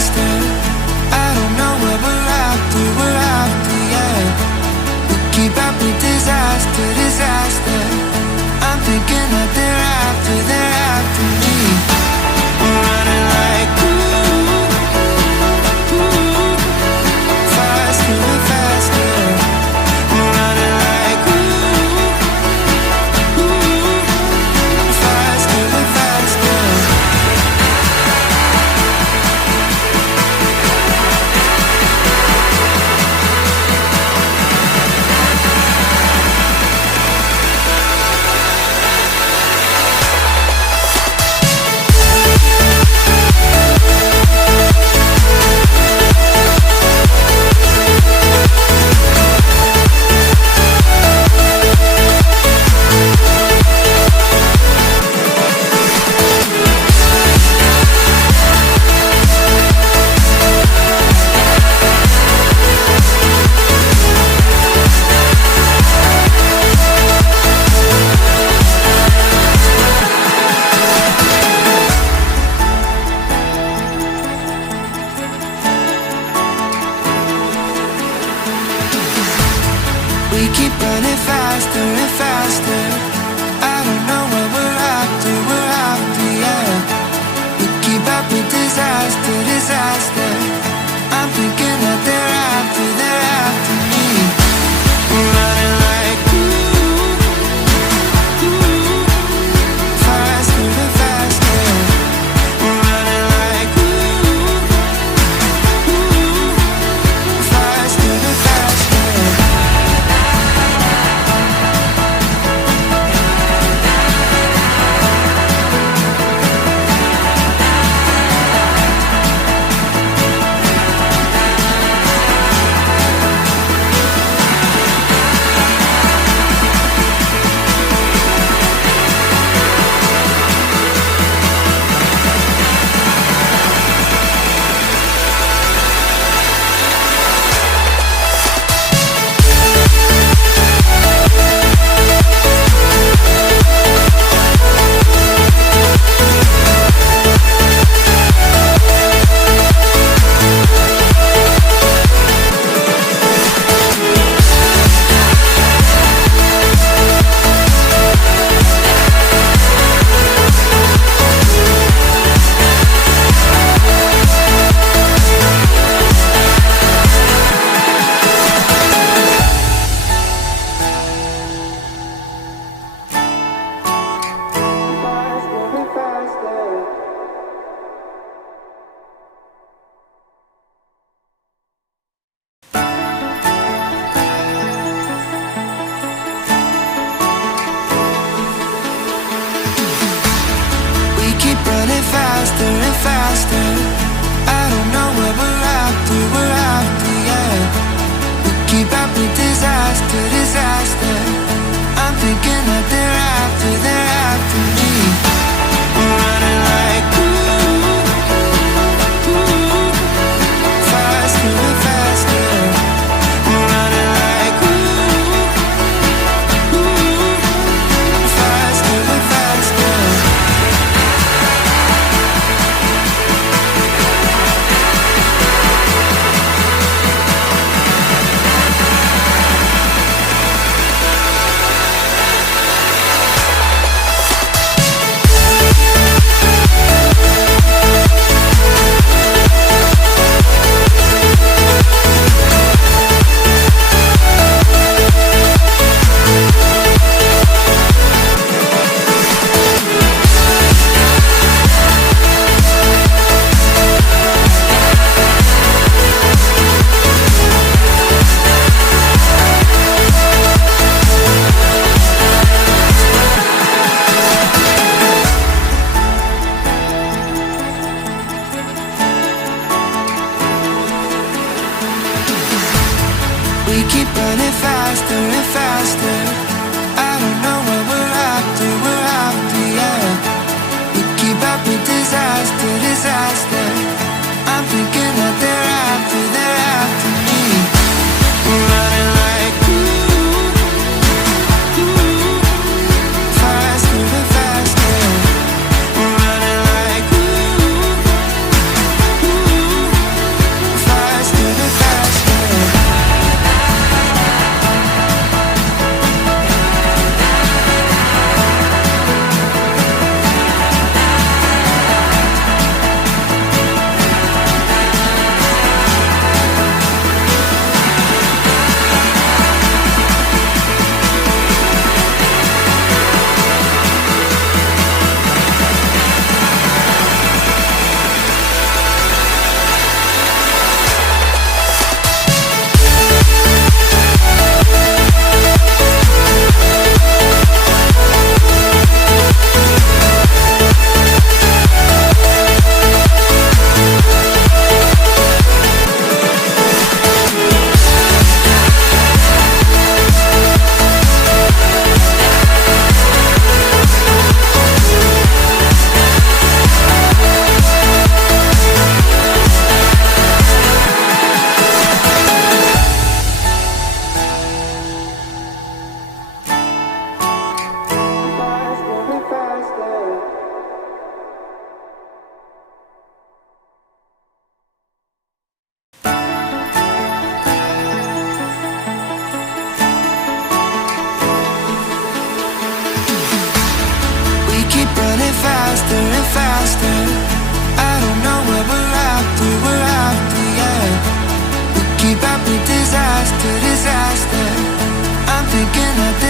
faster. I don't know where we're after, yeah. We keep up with disaster, disaster. I'm thinking that they're after me. We're running like faster and faster. We're running like faster and faster. We keep running faster and faster. I don't know where we're after, yeah. We keep up with disaster, disaster. I'm thinking that they're after me. We're running like faster and faster. We're running like faster and faster. Keep running faster and faster. I don't know where we're after, yeah. We keep up with disaster, disaster. I'm thinking that they're after me. We're running like faster and faster. We're running like faster and faster. We keep running faster and faster. I don't know where we're after, yeah. We keep up with disaster, disaster. I'm thinking that they're after me. We're running like faster and faster. We're running like faster and faster. I don't know what we're after, yeah. We keep up with disaster, disaster. I'm thinking that